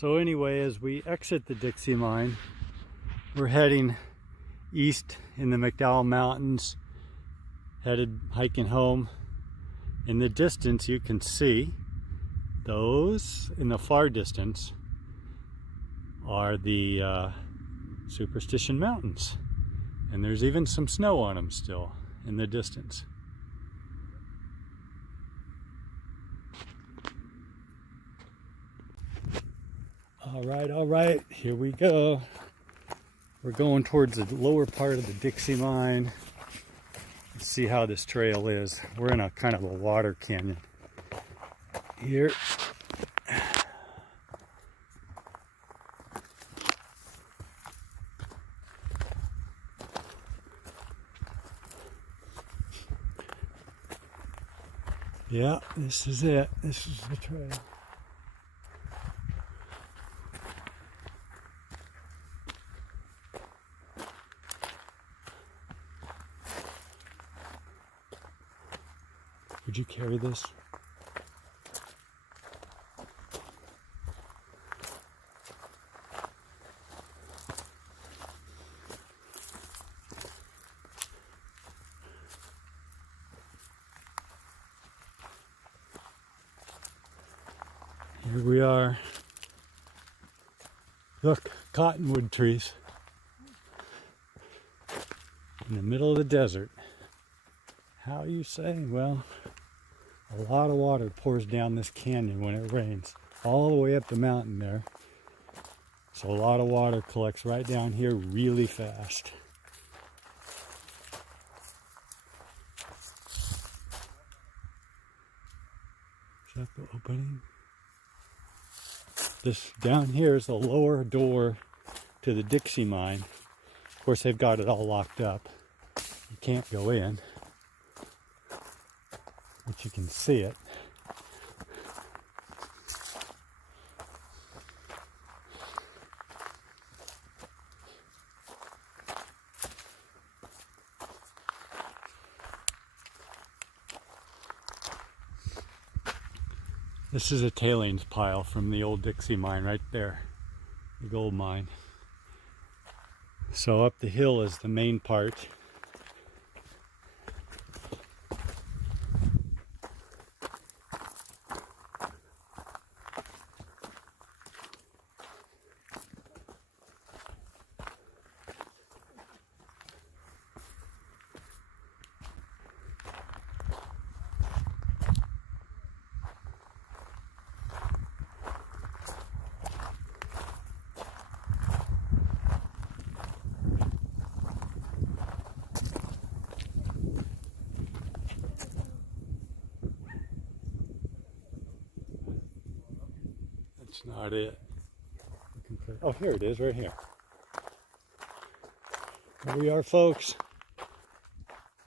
So anyway, as we exit the Dixie mine, we're heading east in the McDowell Mountains, headed hiking home. In the distance you can see those in the far distance are the Superstition Mountains, and there's even some snow on them still in the distance. All right, here we go. We're going towards the lower part of the Dixie mine. Let's see how this trail is. We're in a kind of a water canyon here. Yeah, this is it. This is the trail. Would you carry this? Here we are. Look, cottonwood trees in the middle of the desert. How you say? Well, a lot of water pours down this canyon when it rains, all the way up the mountain there. So a lot of water collects right down here really fast. Is that the opening? This down here is the lower door to the Dixie mine. Of course, they've got it all locked up. You can't go in, but you can see it. This is a tailings pile from the old Dixie mine right there, the gold mine. So up the hill is the main part. That's not it. Oh, here it is, right here. Here we are, folks.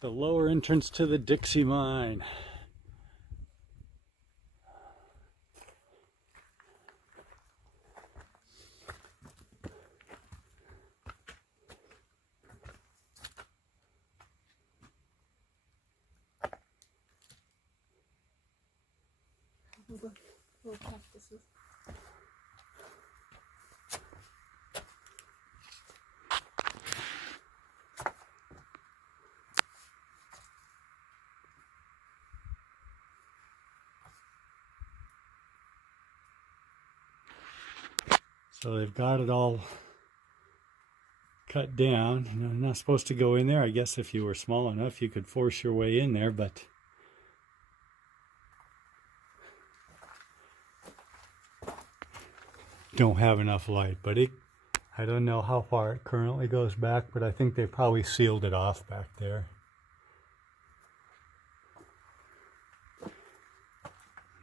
The lower entrance to the Dixie mine. Little cactuses. So they've got it all cut down. You know, not supposed to go in there. I guess if you were small enough, you could force your way in there, but don't have enough light. But I don't know how far it currently goes back, but I think they probably sealed it off back there.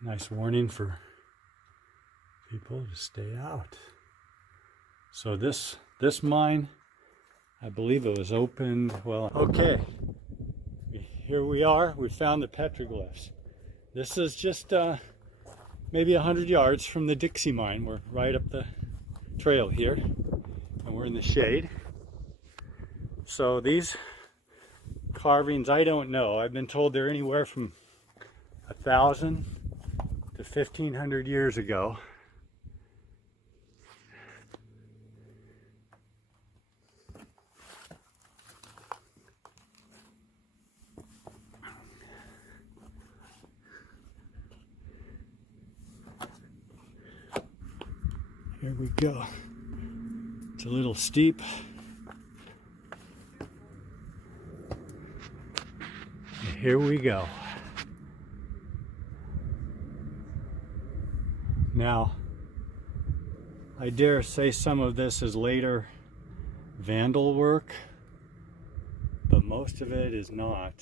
Nice warning for people to stay out. So this mine, I believe it was opened, well, okay. Here we are, we found the petroglyphs. This is just maybe 100 yards from the Dixie mine. We're right up the trail here, and we're in the shade. So these carvings, I don't know. I've been told they're anywhere from 1,000 to 1,500 years ago. Here we go. It's a little steep. And here we go. Now, I dare say some of this is later vandal work, but most of it is not.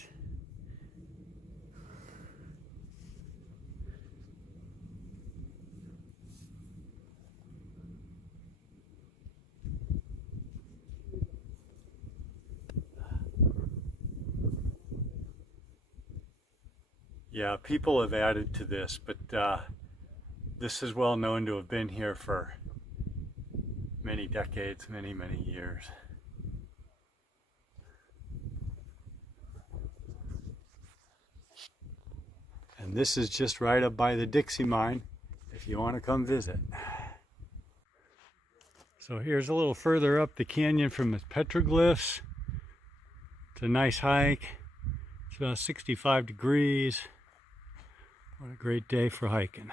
Yeah, people have added to this, but this is well known to have been here for many decades, many years. And this is just right up by the Dixie mine if you want to come visit. So here's a little further up the canyon from the Petroglyphs. It's a nice hike. It's about 65 degrees. What a great day for hiking.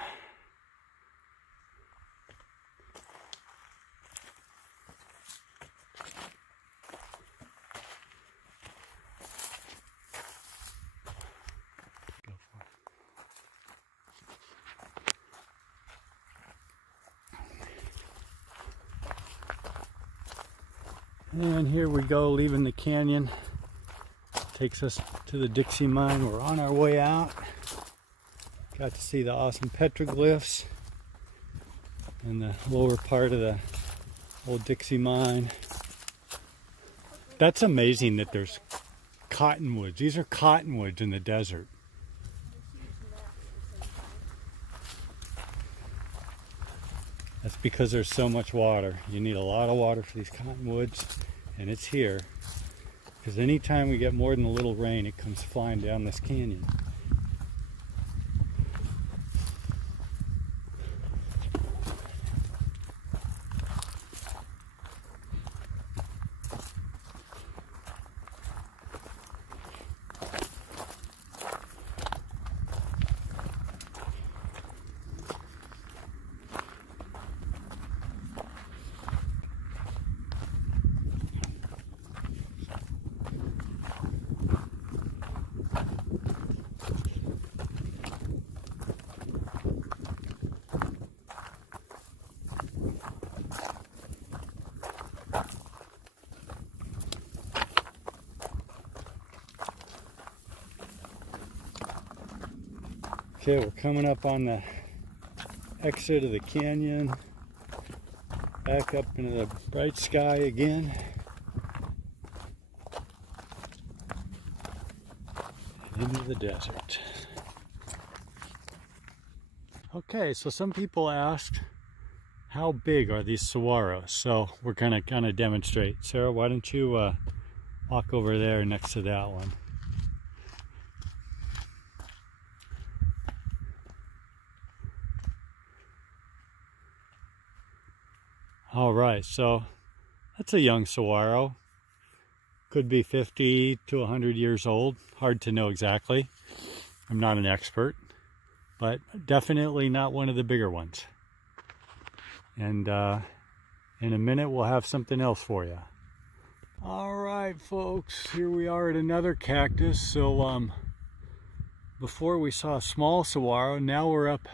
And here we go, leaving the canyon. Takes us to the Dixie mine. We're on our way out. Got to see the awesome petroglyphs in the lower part of the old Dixie mine. That's amazing that there's cottonwoods. These are cottonwoods in the desert. That's because there's so much water. You need a lot of water for these cottonwoods, and it's here. Because anytime we get more than a little rain, it comes flying down this canyon. Okay, we're coming up on the exit of the canyon, back up into the bright sky again. And into the desert. Okay, so some people asked, how big are these saguaros? So we're gonna kind of demonstrate. Sarah, why don't you walk over there next to that one? All right, so that's a young saguaro. Could be 50 to 100 years old. Hard to know exactly. I'm not an expert, but definitely not one of the bigger ones. And in a minute, we'll have something else for you. All right, folks, here we are at another cactus. So before we saw a small saguaro, now we're up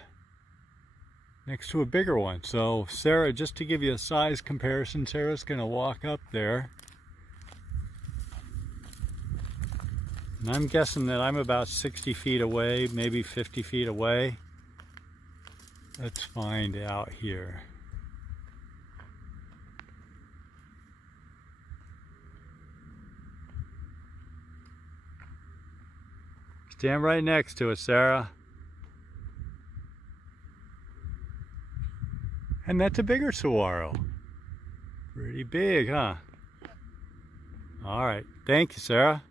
next to a bigger one. So Sarah, just to give you a size comparison, Sarah's gonna walk up there. And I'm guessing that I'm about 60 feet away, maybe 50 feet away. Let's find out here. Stand right next to it, Sarah. And that's a bigger saguaro. Pretty big, huh? All right. Thank you, Sarah.